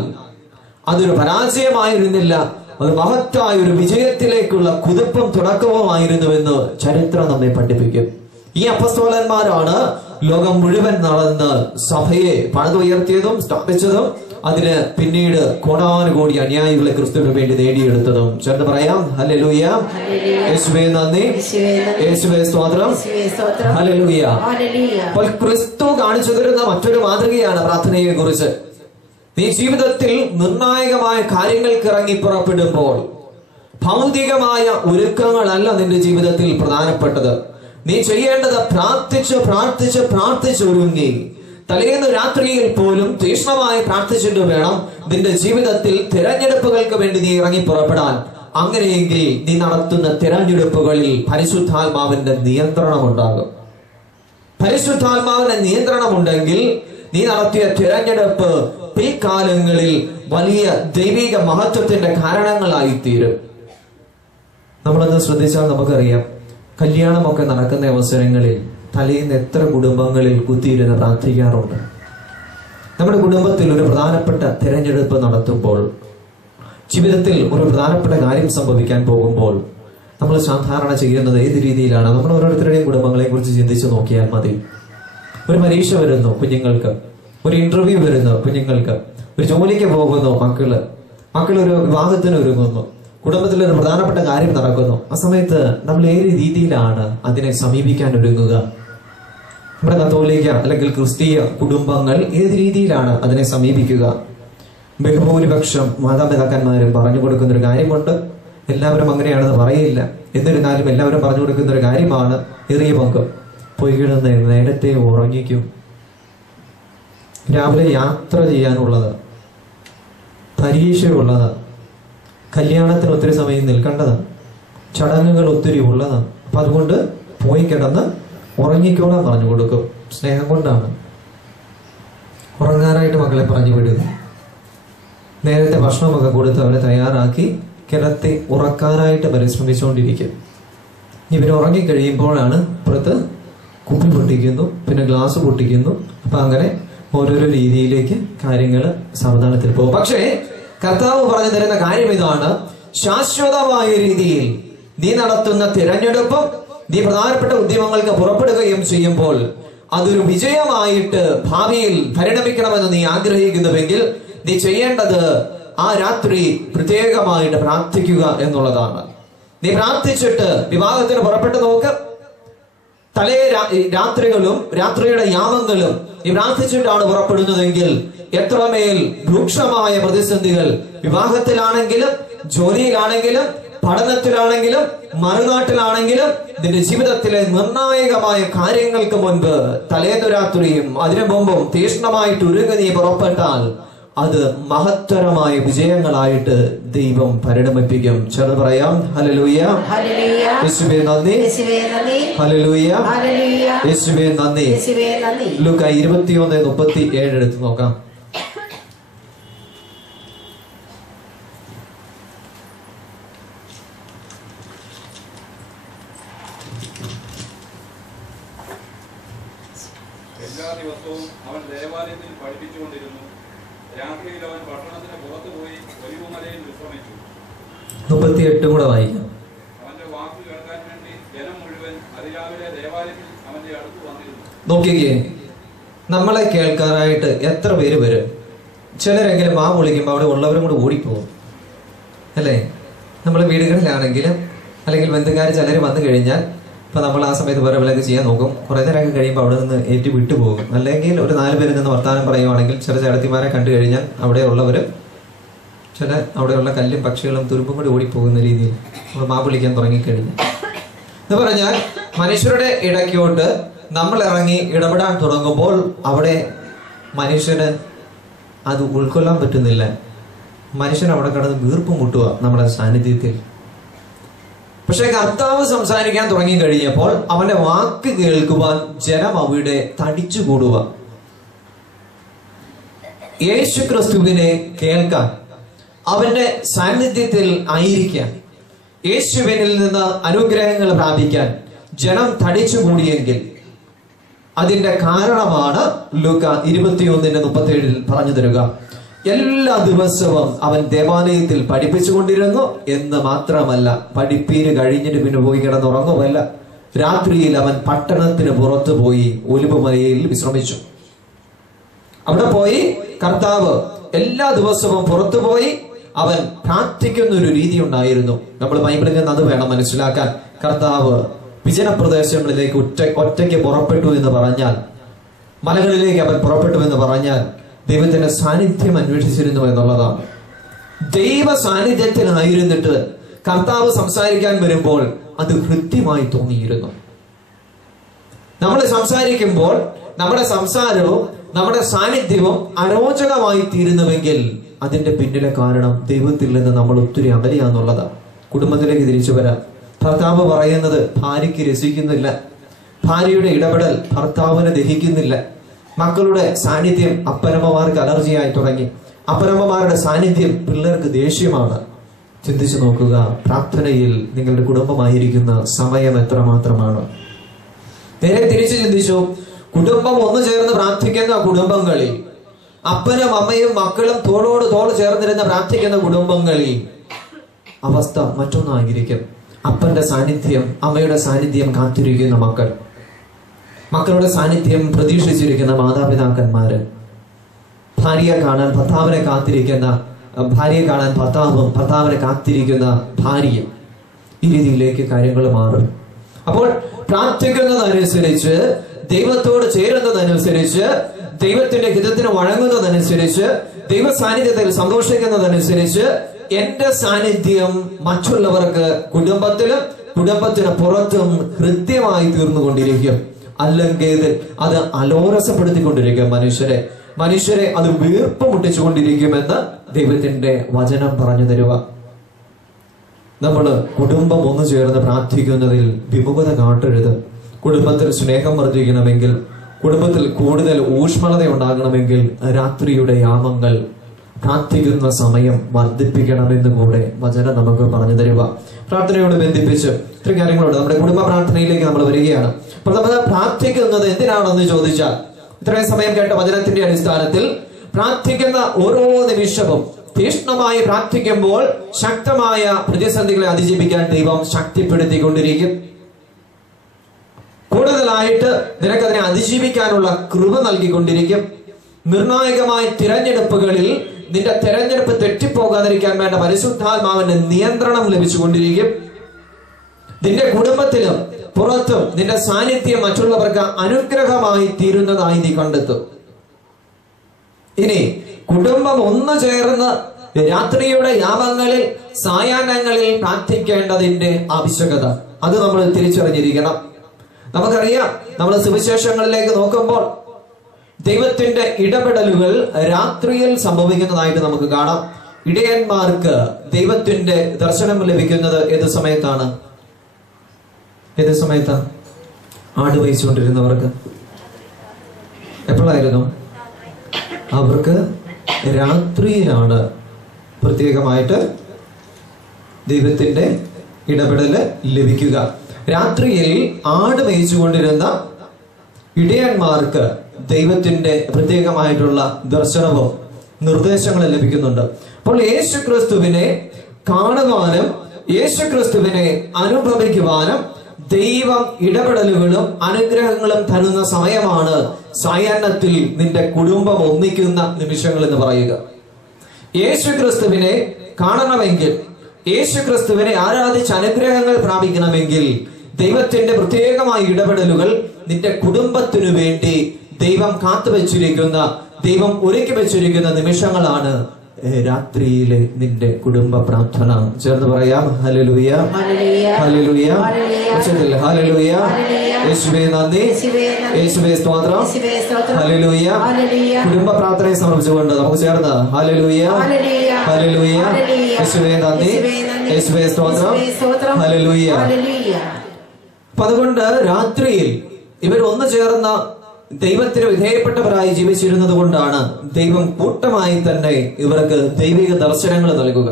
അതൊരു പരാജയമായിരുന്നില്ല, അത് മഹത്തായ ഒരു വിജയത്തിലേക്കുള്ള കുതിപ്പും തുടക്കവുമായിരുന്നുവെന്ന് ചരിത്രം നമ്മെ പഠിപ്പിക്കും. ഈ അപ്പോസ്തലന്മാരാണ് ലോകം മുഴുവൻ നടന്ന് സഭയെ പണിതുയർത്തിയതും സ്ഥാപിച്ചതും അതിന് പിന്നീട് കോടാനുകോടി അനുയായികളെ ക്രിസ്തുവിന് വേണ്ടി നേടിയെടുത്തതും. ചേർന്ന് പറയാം, ഹല്ലേലൂയ, യേശുവേ നന്ദി, യേശുവേ സ്തോത്രം, ഹല്ലേലൂയ. അപ്പോൾ ക്രിസ്തു കാണിച്ചു തരുന്ന മറ്റൊരു മാതൃകയാണ് പ്രാർത്ഥനയെ കുറിച്ച്. നീ ജീവിതത്തിൽ നിർണായകമായ കാര്യങ്ങൾക്ക് ഇറങ്ങി പുറപ്പെടുമ്പോൾ ഭൗതികമായ ഒരുക്കങ്ങളല്ല നിന്റെ ജീവിതത്തിൽ പ്രധാനപ്പെട്ടത്. നീ ചെയ്യേണ്ടത് പ്രാർത്ഥിച്ച് പ്രാർത്ഥിച്ച് പ്രാർത്ഥിച്ചൊരുങ്ങി തലേന്ന് രാത്രിയിൽ പോലും തീക്ഷ്ണമായി പ്രാർത്ഥിച്ചിട്ട് വേണം നിന്റെ ജീവിതത്തിൽ തിരഞ്ഞെടുപ്പുകൾക്ക് വേണ്ടി നീ ഇറങ്ങി പുറപ്പെടാൻ. അങ്ങനെയെങ്കിൽ നീ നടത്തുന്ന തിരഞ്ഞെടുപ്പുകളിൽ പരിശുദ്ധാത്മാവിന്റെ നിയന്ത്രണം ഉണ്ടാകും. പരിശുദ്ധാത്മാവിന്റെ നിയന്ത്രണമുണ്ടെങ്കിൽ നീ നടത്തിയ തിരഞ്ഞെടുപ്പ് പിൽക്കാലങ്ങളിൽ വലിയ ദൈവിക മഹത്വത്തിന്റെ കാരണങ്ങളായി തീരും. നമ്മളൊന്ന് ശ്രദ്ധിച്ചാൽ നമുക്കറിയാം, കല്യാണമൊക്കെ നടക്കുന്ന അവസരങ്ങളിൽ തലേന്ന് എത്ര കുടുംബങ്ങളിൽ കുത്തിയിരുന്ന് പ്രാർത്ഥിക്കാറുണ്ട്. നമ്മുടെ കുടുംബത്തിൽ ഒരു പ്രധാനപ്പെട്ട തിരഞ്ഞെടുപ്പ് നടത്തുമ്പോൾ, ജീവിതത്തിൽ ഒരു പ്രധാനപ്പെട്ട കാര്യം സംഭവിക്കാൻ പോകുമ്പോൾ നമ്മൾ സാധാരണ ചെയ്യുന്നത് ഏത് രീതിയിലാണ്? നമ്മൾ ഓരോരുത്തരുടെയും കുടുംബങ്ങളെ കുറിച്ച് ചിന്തിച്ചു നോക്കിയാൽ മതി. ഒരു പരീക്ഷ വരുന്നു കുഞ്ഞുങ്ങൾക്ക്, ഒരു ഇന്റർവ്യൂ വരുന്നു കുഞ്ഞുങ്ങൾക്ക്, ഒരു ജോലിക്ക് പോകുന്നു മക്കൾ ഒരു വിവാഹത്തിന് ഒരുങ്ങുന്നു, കുടുംബത്തിൽ ഒരു പ്രധാനപ്പെട്ട കാര്യം നടക്കുന്നു. ആ സമയത്ത് നമ്മൾ ഏത് രീതിയിലാണ് അതിനെ സമീപിക്കാൻ ഒരുങ്ങുക? നമ്മുടെ കത്തോലിക്ക അല്ലെങ്കിൽ ക്രിസ്തീയ കുടുംബങ്ങൾ ഏത് രീതിയിലാണ് അതിനെ സമീപിക്കുക? ബഹുഭൂരിപക്ഷം മാതാപിതാക്കന്മാരും പറഞ്ഞു കൊടുക്കുന്ന ഒരു കാര്യമുണ്ട്. എല്ലാവരും അങ്ങനെയാണെന്ന് പറയില്ല, എന്നിരുന്നാലും എല്ലാവരും പറഞ്ഞു കൊടുക്കുന്ന ഒരു കാര്യമാണ്, ഏറിയ പങ്കും പോയി കിടന്ന് നേരത്തെ ഉറങ്ങിക്കും. രാവിലെ യാത്ര ചെയ്യാനുള്ളത്, പരീക്ഷയുള്ളത്, കല്യാണത്തിന് ഒത്തിരി സമയം നിൽക്കേണ്ടത്, ചടങ്ങുകൾ ഒത്തിരി ഉള്ളതാണ്. അപ്പൊ അതുകൊണ്ട് പോയി കിടന്ന് ഉറങ്ങിക്കോളാൻ പറഞ്ഞു കൊടുക്കും. സ്നേഹം കൊണ്ടാണ് ഉറങ്ങാനായിട്ട് മക്കളെ പറഞ്ഞു വിടുക. നേരത്തെ ഭക്ഷണമൊക്കെ കൊടുത്ത് അവരെ തയ്യാറാക്കി കിടത്തി ഉറക്കാനായിട്ട് പരിശ്രമിച്ചുകൊണ്ടിരിക്കും. ഇവർ ഉറങ്ങിക്കഴിയുമ്പോഴാണ് പുറത്ത് കുപ്പി പൊട്ടിക്കുന്നു, പിന്നെ ഗ്ലാസ് പൊട്ടിക്കുന്നു. അപ്പൊ അങ്ങനെ ഓരോരോ രീതിയിലേക്ക് കാര്യങ്ങൾ സാവധാനത്തിൽ പോകും. പക്ഷേ കർത്താവ് പറഞ്ഞു തരുന്ന കാര്യം ഇതാണ്: ശാശ്വതമായ രീതിയിൽ നീ നടത്തുന്ന തിരഞ്ഞെടുപ്പും നീ പ്രധാനപ്പെട്ട ഉദ്യമങ്ങൾക്ക് പുറപ്പെടുകയും ചെയ്യുമ്പോൾ അതൊരു വിജയമായിട്ട് ഭാവിയിൽ പരിണമിക്കണമെന്ന് നീ ആഗ്രഹിക്കുന്നുവെങ്കിൽ നീ ചെയ്യേണ്ടത് ആ രാത്രി പ്രത്യേകമായിട്ട് പ്രാർത്ഥിക്കുക എന്നുള്ളതാണ്. നീ പ്രാർത്ഥിച്ചിട്ട് വിവാഹത്തിന് പുറപ്പെട്ടു നോക്ക്. തലേ രാത്രികളും രാത്രിയുടെ യാമങ്ങളും നീ പ്രാർത്ഥിച്ചിട്ടാണ് പുറപ്പെടുന്നതെങ്കിൽ എത്രമേൽ രൂക്ഷമായ പ്രതിസന്ധികൾ വിവാഹത്തിലാണെങ്കിലും ജോലിയിലാണെങ്കിലും പഠനത്തിലാണെങ്കിലും മറുനാട്ടിലാണെങ്കിലും നിന്റെ ജീവിതത്തിലെ നിർണായകമായ കാര്യങ്ങൾക്ക് മുൻപ് തലേന്നു രാത്രിയും അതിനു മുമ്പും തീഷ്ണമായിട്ട് ഒരുങ്ങി നീ പുറപ്പെട്ടാൽ അത് മഹത്തരമായ വിജയങ്ങളായിട്ട് ദൈവം പരിണമിപ്പിക്കും. ചേർന്ന് പറയാം, ഹല്ലേലൂയ, യേശുവേ നന്ദി, ഹല്ലേലൂയ, യേശുവേ നന്ദി. ലൂക്ക 21:37 എടുത്ത് നോക്കാം. എല്ലാ ദിവസവും അവൻ ദേവാലയത്തിൽ പഠിപ്പിച്ചുകൊണ്ടിരുന്നു. രാത്രിയിൽ അവൻ പട്ടണത്തിന് പുറത്തുപോയി ഒലിവുമലയിൽ വിശ്രമിച്ചു. 38 കൂടെ വായിക്കാം. അവന്റെ വാക്ക് കേൾക്കാൻ വേണ്ടി ജനം മുഴുവൻ അതിരാവിലെ ദേവാലയത്തിൽ അവന്റെ അടുത്ത് വന്നിരുന്നു. നോക്കിക്കേ, നമ്മളെ കേൾക്കാനായിട്ട് എത്ര പേര് വരും? ചിലരെങ്കിലും ആ വിളിക്കുമ്പോൾ അവിടെ ഉള്ളവരും കൂടെ ഓടിപ്പോകും, അല്ലേ? നമ്മളെ വീടുകളിലാണെങ്കിലും അല്ലെങ്കിൽ ബന്ധുക്കാർ ചിലർ വന്നു കഴിഞ്ഞാൽ ഇപ്പൊ നമ്മൾ ആ സമയത്ത് വേറെ വിലക്ക് ചെയ്യാൻ നോക്കും. കുറെ നേരമൊക്കെ കഴിയുമ്പോൾ അവിടെ നിന്ന് ഏറ്റി വിട്ടുപോകും. അല്ലെങ്കിൽ ഒരു 4 പേരിൽ നിന്ന് വർത്താനം പറയുവാണെങ്കിൽ ചില ചേട്ടത്തിമാരെ കണ്ടു കഴിഞ്ഞാൽ അവിടെയുള്ളവരും ചില അവിടെയുള്ള കല്ലും പക്ഷികളും തുരുമ്പും കൂടി ഓടിപ്പോകുന്ന രീതിയിൽ നമ്മൾ മാ വിളിക്കാൻ തുടങ്ങിക്കഴിഞ്ഞു എന്ന് പറഞ്ഞാൽ മനുഷ്യരുടെ ഇടയ്ക്കോട്ട് നമ്മൾ ഇറങ്ങി ഇടപെടാൻ തുടങ്ങുമ്പോൾ അവിടെ മനുഷ്യന് അത് ഉൾക്കൊള്ളാൻ പറ്റുന്നില്ല. മനുഷ്യൻ അവിടെ കിടന്ന് വീർപ്പ് മുട്ടുക നമ്മുടെ സാന്നിധ്യത്തിൽ. പക്ഷെ കർത്താവ് സംസാരിക്കാൻ തുടങ്ങി കഴിഞ്ഞപ്പോൾ അവന്റെ വാക്ക് കേൾക്കുവാൻ ജനം അവിടെ തടിച്ചുകൂടുക. യേശു ക്രിസ്തുവിനെ കേൾക്കാൻ, അവന്റെ സാന്നിധ്യത്തിൽ ആയിരിക്കാൻ, യേശുവിനിൽ നിന്ന് അനുഗ്രഹങ്ങൾ പ്രാപിക്കാൻ ജനം തടിച്ചുകൂടിയെങ്കിൽ അതിന്റെ കാരണമാണ് ലൂക്ക 21:37 പറഞ്ഞു തരിക. എല്ലാ ദിവസവും അവൻ ദേവാലയത്തിൽ പഠിപ്പിച്ചുകൊണ്ടിരുന്നു എന്ന് മാത്രമല്ല, പഠിപ്പീര് കഴിഞ്ഞിട്ട് പിന്നെ പോയി കിടന്നുറങ്ങുമല്ല. രാത്രിയിൽ അവൻ പട്ടണത്തിന് പുറത്തു പോയി ഒലിവുമലയിൽ വിശ്രമിച്ചു. അവിടെ പോയി കർത്താവ് എല്ലാ ദിവസവും പുറത്തുപോയി അവൻ പ്രാർത്ഥിക്കുന്ന ഒരു രീതി ഉണ്ടായിരുന്നു. നമ്മൾ ബൈബിളിൽ നിന്ന് അത് വേണം മനസ്സിലാക്കാൻ. കർത്താവ് വിജനപ്രദേശങ്ങളിലേക്ക് ഒറ്റയ്ക്ക് പുറപ്പെട്ടു എന്ന് പറഞ്ഞാൽ, മലകളിലേക്ക് അവൻ പുറപ്പെട്ടു എന്ന് പറഞ്ഞാൽ ദൈവത്തിന്റെ സാന്നിധ്യം അന്വേഷിച്ചിരുന്നു എന്നുള്ളതാണ്. ദൈവ സാന്നിധ്യത്തിലായിരുന്നിട്ട് കർത്താവ് സംസാരിക്കാൻ വരുമ്പോൾ അത് കൃത്യമായി തോന്നിയിരുന്നു. നമ്മൾ സംസാരിക്കുമ്പോൾ നമ്മുടെ സംസാരവും നമ്മുടെ സാന്നിധ്യവും അരോചകമായി തീരുന്നുവെങ്കിൽ അതിന്റെ പിന്നിലെ കാരണം ദൈവത്തിൽ നിന്ന് നമ്മൾ ഒത്തിരി അകലെയാന്നുള്ളതാണ്. കുടുംബത്തിലേക്ക് തിരിച്ചു വരാം. ഭർത്താവ് പറയുന്നത് ഭാര്യയ്ക്ക് രസിക്കുന്നില്ല, ഭാര്യയുടെ ഇടപെടൽ ഭർത്താവിന് ദഹിക്കുന്നില്ല. മക്കളുടെ സാന്നിധ്യം അപ്പനമ്മമാർക്ക് അലർജിയായി തുടങ്ങി. അപ്പനമ്മമാരുടെ സാന്നിധ്യം പിള്ളേർക്ക് ദേഷ്യമാണ്. ചിന്തിച്ചു നോക്കുക, പ്രാർത്ഥനയിൽ നിങ്ങളുടെ കുടുംബമായിരിക്കുന്ന സമയം എത്രമാത്രമാണ്. നേരെ തിരിച്ചു ചിന്തിച്ചു, കുടുംബം ഒന്നു ചേർന്ന് പ്രാർത്ഥിക്കുന്ന കുടുംബങ്ങളിൽ, അപ്പനും അമ്മയും മക്കളും തോളോട് തോൾ ചേർന്നിരുന്ന് പ്രാർത്ഥിക്കുന്ന കുടുംബങ്ങളിൽ അവസ്ഥ മറ്റൊന്നായിരിക്കും. അപ്പന്റെ സാന്നിധ്യം, അമ്മയുടെ സാന്നിധ്യം കാത്തിരിക്കുന്ന മക്കൾ, മക്കളുടെ സാന്നിധ്യം പ്രതീക്ഷിച്ചിരിക്കുന്ന മാതാപിതാക്കന്മാര്, ഭാര്യയെ കാണാൻ ഭർത്താവിനെ കാത്തിരിക്കുന്ന ഭാര്യയെ കാണാൻ ഭർത്താവും, ഭർത്താവിനെ കാത്തിരിക്കുന്ന ഭാര്യയും. ഈ രീതിയിലേക്ക് കാര്യങ്ങൾ മാറും. അപ്പോൾ പ്രാർത്ഥിക്കുന്നതനുസരിച്ച്, ദൈവത്തോട് ചേരുന്നതനുസരിച്ച്, ദൈവത്തിന്റെ ഹിതത്തിന് വഴങ്ങുന്നതനുസരിച്ച്, ദൈവ സാന്നിധ്യത്തിൽ സന്തോഷിക്കുന്നതനുസരിച്ച് എന്റെ സാന്നിധ്യം മറ്റുള്ളവർക്ക് കുടുംബത്തിലും കുടുംബത്തിന് പുറത്തും ഹൃദ്യമായി തീർന്നുകൊണ്ടിരിക്കും. അല്ലെങ്കിൽ അത് അലോരസപ്പെടുത്തിക്കൊണ്ടിരിക്കും മനുഷ്യരെ അത് വീർപ്പ് മുട്ടിച്ചുകൊണ്ടിരിക്കുമെന്ന് ദൈവത്തിന്റെ വചനം പറഞ്ഞു തരുക. നമ്മള് കുടുംബം ഒന്നു ചേർന്ന് പ്രാർത്ഥിക്കുന്നതിൽ വിമുഖത കാട്ടരുത്. കുടുംബത്തിൽ സ്നേഹം വർദ്ധിക്കണമെങ്കിൽ, കുടുംബത്തിൽ കൂടുതൽ ഊഷ്മളത ഉണ്ടാകണമെങ്കിൽ രാത്രിയുടെ യാമങ്ങൾ, പ്രാർത്ഥിക്കുന്ന സമയം വർദ്ധിപ്പിക്കണമെന്ന് കൂടെ വചനം നമുക്ക് പറഞ്ഞു തരുക. പ്രാർത്ഥനയോട് ബന്ധിപ്പിച്ച് ഇത്ര കാര്യങ്ങളോട് നമ്മുടെ കുടുംബ പ്രാർത്ഥനയിലേക്ക് നമ്മൾ വരികയാണ്. അപ്പോൾ നമ്മൾ പ്രാർത്ഥിക്കുന്നത് എന്തിനാണെന്ന് ചോദിച്ചാൽ, ഇത്രയും സമയം കേട്ട വചനത്തിന്റെ അടിസ്ഥാനത്തിൽ പ്രാർത്ഥിക്കുന്ന ഓരോ നിമിഷവും തീഷ്ണമായി പ്രാർത്ഥിക്കുമ്പോൾ ശക്തമായ പ്രതിസന്ധികളെ അതിജീവിക്കാൻ ദൈവം ശക്തിപ്പെടുത്തിക്കൊണ്ടിരിക്കും. കൂടുതലായിട്ട് നിനക്കതിനെ അതിജീവിക്കാനുള്ള കൃപ നൽകിക്കൊണ്ടിരിക്കും. നിർണായകമായ തിരഞ്ഞെടുപ്പുകളിൽ നിന്റെ തെരഞ്ഞെടുപ്പ് തെറ്റിപ്പോകാതിരിക്കാൻ വേണ്ട പരിശുദ്ധാത്മാവിന്റെ നിയന്ത്രണം ലഭിച്ചുകൊണ്ടിരിക്കും. നിന്റെ കുടുംബത്തിലും പുറത്തും നിന്റെ സാന്നിധ്യം മറ്റുള്ളവർക്ക് അനുഗ്രഹമായി തീരുന്നതായി നീ കണ്ടെത്തും. ഇനി കുടുംബം ഒന്നു ചേർന്ന് രാത്രിയുടെ യാമങ്ങളിൽ, സായാഹ്നങ്ങളിൽ പ്രാർത്ഥിക്കേണ്ടതിന്റെ ആവശ്യകത അത് നമ്മൾ തിരിച്ചറിഞ്ഞിരിക്കണം. നമുക്കറിയാം, നമ്മൾ സുവിശേഷങ്ങളിലേക്ക് നോക്കുമ്പോൾ ദൈവത്തിന്റെ ഇടപെടലുകൾ രാത്രിയിൽ സംഭവിക്കുന്നതായിട്ട് നമുക്ക് കാണാം. ഇടയന്മാർക്ക് ദൈവത്തിന്റെ ദർശനം ലഭിക്കുന്നത് ഏത് സമയത്താണ്? ആട് വഹിച്ചുകൊണ്ടിരുന്നവർക്ക് എപ്പോഴായിരുന്നു? അവർക്ക് രാത്രിയിലാണ് പ്രത്യേകമായിട്ട് ദൈവത്തിന്റെ ഇടപെടല് ലഭിക്കുക. രാത്രിയിൽ ആട് മേയിച്ചുകൊണ്ടിരുന്ന ഇടയന്മാർക്ക് ദൈവത്തിന്റെ പ്രത്യേകമായിട്ടുള്ള ദർശനവും നിർദ്ദേശങ്ങളും ലഭിക്കുന്നുണ്ട്. അപ്പോൾ യേശുക്രിസ്തുവിനെ കാണുവാനും യേശുക്രിസ്തുവിനെ അനുഭവിക്കുവാനും ദൈവം ഇടപെടലുകളും അനുഗ്രഹങ്ങളും തരുന്ന സമയമാണ് സായാഹ്നത്തിൽ നിന്റെ കുടുംബം ഒന്നിക്കുന്ന നിമിഷങ്ങൾ എന്ന് പറയുക. യേശുക്രിസ്തുവിനെ കാണണമെങ്കിൽ, യേശുക്രിസ്തുവിനെ ആരാധിച്ച് അനുഗ്രഹങ്ങൾ പ്രാപിക്കണമെങ്കിൽ ദൈവത്തിന്റെ പ്രത്യേകമായ ഇടപെടലുകൾ നിന്റെ കുടുംബത്തിനു വേണ്ടി ദൈവം കാത്തുവച്ചിരിക്കുന്ന, ദൈവം ഒരുക്കി വെച്ചിരിക്കുന്ന നിമിഷങ്ങളാണ് രാത്രിയിലെ നിന്റെ കുടുംബ പ്രാർത്ഥന. ചേർന്ന് പറയാം, ഹല്ലേലൂയ, ഹല്ലേലൂയ, ഹല്ലേലൂയ. യേശുവേ നന്ദി, യേശുവേ സ്തോത്രം, ഹല്ലേലൂയ. കുടുംബ പ്രാർത്ഥനയെ സമർപ്പിച്ചുകൊണ്ട് നമുക്ക് ചേർന്ന് ഹല്ലേലൂയ, ഹല്ലേലൂയ, യേശുവേ നന്ദി, യേശുവേ സ്തോത്രം, ഹല്ലേലൂയ. അപ്പൊ അതുകൊണ്ട് രാത്രിയിൽ ഇവർ ഒന്ന് ചേർന്ന ദൈവത്തിന് വിധേയപ്പെട്ടവരായി ജീവിച്ചിരുന്നത് കൊണ്ടാണ് ദൈവം കൂട്ടമായി തന്നെ ഇവർക്ക് ദൈവിക ദർശനങ്ങൾ നൽകുക,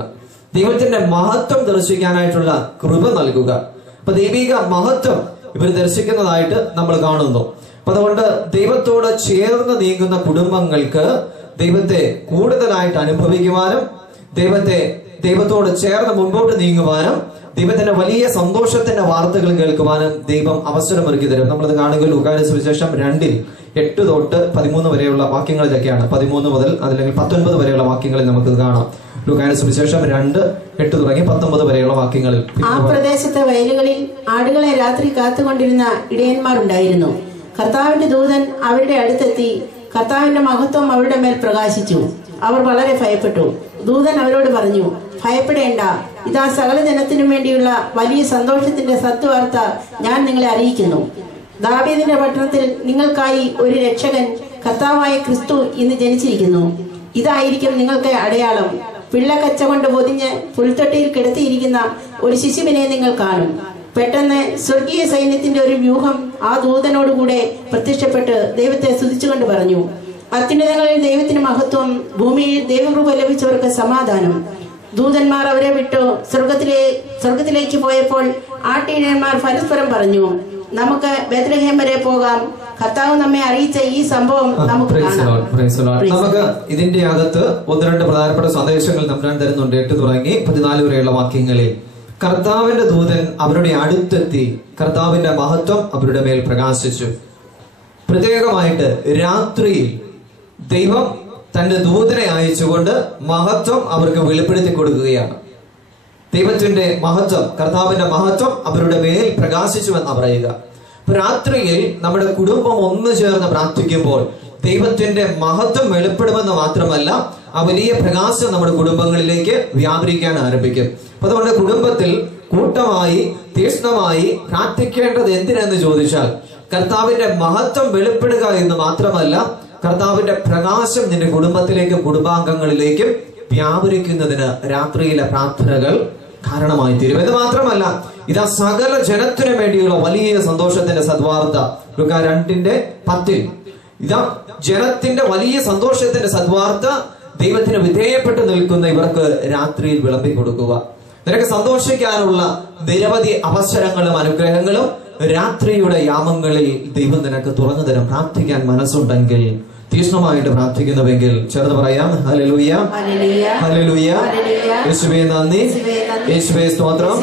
ദൈവത്തിന്റെ മഹത്വം ദർശിക്കാനായിട്ടുള്ള കൃപ നൽകുക. അപ്പൊ ദൈവിക മഹത്വം ഇവർ ദർശിക്കുന്നതായിട്ട് നമ്മൾ കാണുന്നു. അപ്പൊ അതുകൊണ്ട് ദൈവത്തോട് ചേർന്ന് നീങ്ങുന്ന കുടുംബങ്ങൾക്ക് ദൈവത്തെ കൂടുതലായിട്ട് അനുഭവിക്കുവാനും, ദൈവത്തോട് ചേർന്ന് മുൻപോട്ട് നീങ്ങുവാനും, ദൈവത്തിന്റെ വലിയ സന്തോഷത്തിന്റെ വാർത്തകൾ കേൾക്കുവാനും ദൈവം അവസരമൊരുക്കി തരും. നമ്മളത് കാണുക ലൂക്കായുടെ സുവിശേഷം 2:8 തൊട്ട് 13 വരെയുള്ള വാക്യങ്ങളിലൊക്കെയാണ്. 13 മുതൽ അല്ലെങ്കിൽ 19 വരെയുള്ള വാക്യങ്ങളിൽ നമുക്ക് കാണാം. ലൂക്കായുടെ സുവിശേഷം 2:8 തുടങ്ങി 19 വരെയുള്ള വാക്യങ്ങളിൽ. ആ പ്രദേശത്തെ വയലുകളിൽ ആടുകളെ രാത്രി കാത്തുകൊണ്ടിരുന്ന ഇടയന്മാരുണ്ടായിരുന്നു. കർത്താവിന്റെ ദൂതൻ അവരുടെ അടുത്തെത്തി കർത്താവിന്റെ മഹത്വം അവരുടെ മേൽ പ്രകാശിച്ചു. അവർ വളരെ ഭയപ്പെട്ടു. ദൂതൻ അവരോട് പറഞ്ഞു, ഭയപ്പെടേണ്ട, ഇതാ സകല ജനത്തിനും വേണ്ടിയുള്ള വലിയ സന്തോഷത്തിന്റെ സത്വാർത്ത ഞാൻ നിങ്ങളെ അറിയിക്കുന്നു. ദാവീദിന്റെ പട്ടണത്തിൽ നിങ്ങൾക്കായി ഒരു രക്ഷകൻ, കർത്താവായ ക്രിസ്തു ഇന്ന് ജനിച്ചിരിക്കുന്നു. ഇതായിരിക്കും നിങ്ങൾക്ക് അടയാളം. പിള്ളക്കച്ച കൊണ്ട് പൊതിഞ്ഞ് പുൽത്തൊട്ടിയിൽ കിടത്തിയിരിക്കുന്ന ഒരു ശിശുവിനെ നിങ്ങൾ കാണും. പെട്ടെന്ന് സ്വർഗീയ സൈന്യത്തിന്റെ ഒരു വ്യൂഹം ആ ദൂതനോടുകൂടെ പ്രത്യക്ഷപ്പെട്ട് ദൈവത്തെ സ്തുതിച്ചുകൊണ്ട് പറഞ്ഞു, അത്യുന്നതങ്ങളിൽ ദൈവത്തിന് മഹത്വം, ഭൂമിയിൽ ദൈവകൃപ ലഭിച്ചവർക്ക് സമാധാനം. ദൂതന്മാർ അവരെ വിട്ടു സ്വർഗത്തിലേക്ക് പോയപ്പോൾ ആട്ടിടയന്മാർ പരസ്പരം പറഞ്ഞു, നമുക്ക് ബേത്ലഹേം വരെ പോകാം, കർത്താവ് നമ്മെ അറിയിച്ച ഈ സംഭവം നമുക്ക് കാണാം. നമുക്ക് ഇതിന്റെ അകത്ത് ഒന്ന് രണ്ട് പ്രധാനപ്പെട്ട സന്ദേശങ്ങൾ നമ്മൾ തരുന്നുണ്ട്. 8 തുടങ്ങി 14 വരെയുള്ള വാക്യങ്ങളിൽ കർത്താവിന്റെ ദൂതൻ അവരുടെ അടുത്തെത്തി, കർത്താവിന്റെ മഹത്വം അവരുടെ മേൽ പ്രകാശിച്ചു. പ്രത്യേകമായിട്ട് രാത്രിയിൽ ദൈവം തന്റെ ദൂതനെ അയച്ചുകൊണ്ട് മഹത്വം അവർക്ക് വെളിപ്പെടുത്തി കൊടുക്കുകയാണ്. ദൈവത്തിന്റെ മഹത്വം, കർത്താവിന്റെ മഹത്വം അവരുടെ മേൽ പ്രകാശിച്ചുവെന്നാ പറയുക. രാത്രിയിൽ നമ്മുടെ കുടുംബം ഒന്നു ചേർന്ന് പ്രാർത്ഥിക്കുമ്പോൾ ദൈവത്തിന്റെ മഹത്വം വെളിപ്പെടുമെന്ന് മാത്രമല്ല, ആ വലിയ പ്രകാശം നമ്മുടെ കുടുംബങ്ങളിലേക്ക് വ്യാപരിക്കാൻ ആരംഭിക്കും. അതുകൊണ്ട് കുടുംബത്തിൽ കൂട്ടമായി തീക്ഷ്ണമായി പ്രാർത്ഥിക്കേണ്ടത് എന്തിനെന്ന് ചോദിച്ചാൽ, കർത്താവിന്റെ മഹത്വം വെളിപ്പെടുക എന്ന് മാത്രമല്ല, കർത്താവിന്റെ പ്രകാശം നിന്റെ കുടുംബത്തിലേക്കും കുടുംബാംഗങ്ങളിലേക്കും വ്യാപരിക്കുന്നതിന് രാത്രിയിലെ പ്രാർത്ഥനകൾ കാരണമായി തീരും. ഇത് മാത്രമല്ല, ഇതാ സകല ജനത്തിനു വേണ്ടിയുള്ള വലിയ സന്തോഷത്തിന്റെ സദ്വാർത്ത. ലൂക്കാ 2:10 ഇതാ ജനത്തിന്റെ വലിയ സന്തോഷത്തിന്റെ സദ്വാർത്ത ദൈവത്തിന് വിധേയപ്പെട്ട് നിൽക്കുന്ന ഇവർക്ക് രാത്രിയിൽ വിളമ്പി കൊടുക്കുക. നിനക്ക് സന്തോഷിക്കാനുള്ള നിരവധി അവസരങ്ങളും അനുഗ്രഹങ്ങളും രാത്രിയുടെ യാമങ്ങളിൽ ദൈവം നിനക്ക് തുറന്നു തരും. പ്രാർത്ഥിക്കാൻ മനസ്സുണ്ടെങ്കിൽ, തീക്ഷ്ണമായിട്ട് പ്രാർത്ഥിക്കുന്നുവെങ്കിൽ ചേർന്ന് പറയാം, ഹല്ലേലൂയ, ഹല്ലേലൂയ, യേശുവേ നന്ദി, യേശുവേ സ്തോത്രം,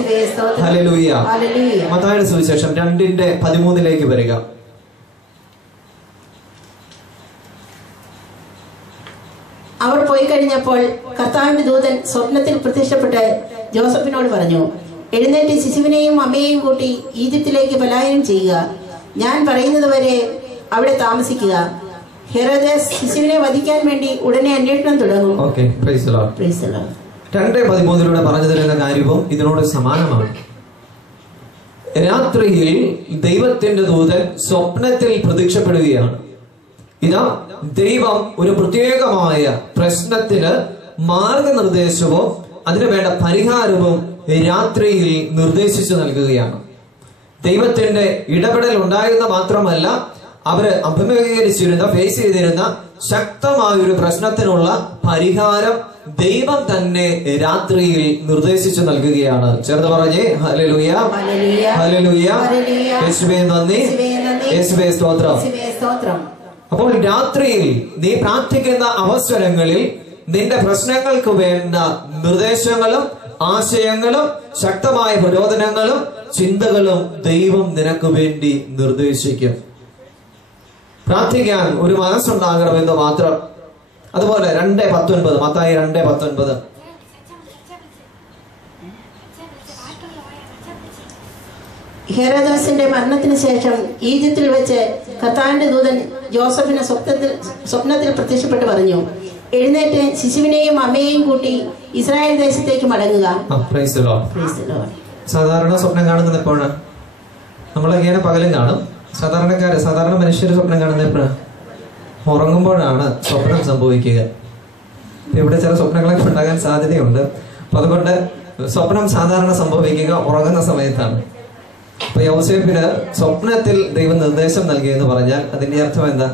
ഹല്ലേലൂയ. മത്തായിയുടെ സുവിശേഷം 2:13 വരിക. അവർ പോയി കഴിഞ്ഞപ്പോൾ കർത്താവിന്റെ ദൂതൻ സ്വപ്നത്തിൽ പ്രത്യക്ഷപ്പെട്ട് ജോസഫിനോട് പറഞ്ഞു, എഴുന്നേറ്റ് ശിശുവിനെയും അമ്മയെയും കൂട്ടി ഈജിപ്തിലേക്ക് പലായനം ചെയ്യുക. ഞാൻ പറയുന്നത് വരെ അവിടെ താമസിക്കുക. ഹെരോദാസ് ശിശുവിനെ വധിക്കാൻ വേണ്ടി ഉടനെ അന്വേഷണം തുടങ്ങും. 2:13 പറഞ്ഞു തരുന്ന കാര്യവും ഇതിനോട് സമാനമാണ്. രാത്രിയിൽ ദൈവത്തിന്റെ ദൂതൻ സ്വപ്നത്തിൽ പ്രത്യക്ഷപ്പെടുകയാണ്. ഇതാ ദൈവം ഒരു പ്രത്യേകമായ പ്രശ്നത്തിന് മാർഗനിർദ്ദേശവും അതിനു വേണ്ട പരിഹാരവും രാത്രിയിൽ നിർദ്ദേശിച്ചു നൽകുകയാണ്. ദൈവത്തിന്റെ ഇടപെടൽ ഉണ്ടായിരുന്ന മാത്രമല്ല, അവര് അഭിമുഖീകരിച്ചിരുന്ന ഫേസ് ചെയ്തിരുന്ന ശക്തമായ ഒരു പ്രശ്നത്തിനുള്ള പരിഹാരം ദൈവം തന്നെ രാത്രിയിൽ നിർദ്ദേശിച്ചു നൽകുകയാണ്. ചേർന്ന് പറഞ്ഞേ, ഹല്ലേലൂയ, ഹല്ലേലൂയ, യേശുവേ നന്ദി, യേശുവേ സ്തോത്രം. അപ്പോൾ രാത്രിയിൽ നീ പ്രാർത്ഥിക്കുന്ന അവസരങ്ങളിൽ നിന്റെ പ്രശ്നങ്ങൾക്ക് വേണ്ട നിർദ്ദേശങ്ങളും ആശയങ്ങളും ശക്തമായ പ്രചോദനങ്ങളും ചിന്തകളും ദൈവം നിനക്ക് വേണ്ടി നിർദ്ദേശിക്കും. പ്രാർത്ഥിക്കാൻ ഒരു മനസ്സുണ്ടാകണമെന്ന് മാത്രം. അതുപോലെ 2:19 മത്തായി 2:19 ഹെരോദാസിന്റെ മരണത്തിന് ശേഷം ഈജിപ്തിൽ വെച്ച് കർത്താവിന്റെ ദൂതൻ ജോസഫിന് സ്വപ്നത്തിൽ പ്രത്യക്ഷപ്പെട്ട് പറഞ്ഞു, എഴുന്നേറ്റ് ശിശുവിനെയും അമ്മയെയും കൂട്ടി ഇസ്രായേൽ ദേശത്തേക്ക് മടങ്ങുക. സാധാരണ സ്വപ്നം കാണുന്നത് എപ്പോഴാണ്? നമ്മളൊക്കെ പകലും കാണും. സാധാരണ മനുഷ്യർ സ്വപ്നം കാണുന്നത് എപ്പോഴാണ്? ഉറങ്ങുമ്പോഴാണ് സ്വപ്നം സംഭവിക്കുക. ഇവിടെ ചില സ്വപ്നങ്ങളൊക്കെ ഉണ്ടാകാൻ സാധ്യതയുണ്ട്. അപ്പൊ അതുകൊണ്ട് സ്വപ്നം സാധാരണ സംഭവിക്കുക ഉറങ്ങുന്ന സമയത്താണ്. അപ്പൊ യോസേഫിന് സ്വപ്നത്തിൽ ദൈവം നിർദ്ദേശം നൽകിയെന്ന് പറഞ്ഞാൽ അതിന്റെ അർത്ഥം എന്താ?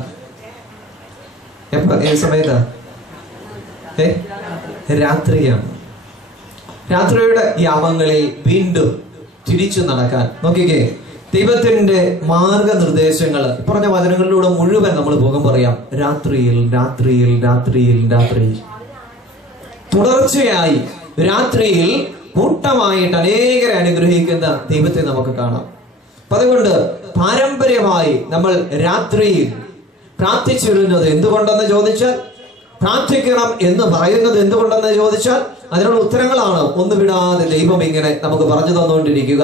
ഏത് സമയത്താ? രാത്രിയാണ്. രാത്രിയുടെ യാമങ്ങളിൽ വീണ്ടും തിരിച്ചു നടക്കാൻ നോക്കിക്കേ. ദൈവത്തിന്റെ മാർഗനിർദ്ദേശങ്ങൾ പറഞ്ഞ വചനങ്ങളിലൂടെ മുഴുവൻ നമ്മൾ പോകുമ്പോൾ അറിയാം, രാത്രിയിൽ രാത്രിയിൽ രാത്രിയിൽ രാത്രിയിൽ തുടർച്ചയായി രാത്രിയിൽ കൂട്ടമായിട്ട് അനേകരെ അനുഗ്രഹിക്കുന്ന ദൈവത്തെ നമുക്ക് കാണാം. അതുകൊണ്ട് പാരമ്പര്യമായി നമ്മൾ രാത്രിയിൽ പ്രാർത്ഥിച്ചിരുന്നത് എന്തുകൊണ്ടെന്ന് ചോദിച്ചാൽ, പ്രാർത്ഥിക്കണം എന്ന് പറയുന്നത് എന്തുകൊണ്ടെന്ന് ചോദിച്ചാൽ അതിനുള്ള ഉത്തരങ്ങളാണ് ഒന്നു വിടാതെ ദൈവം ഇങ്ങനെ നമുക്ക് പറഞ്ഞു തന്നുകൊണ്ടിരിക്കുക.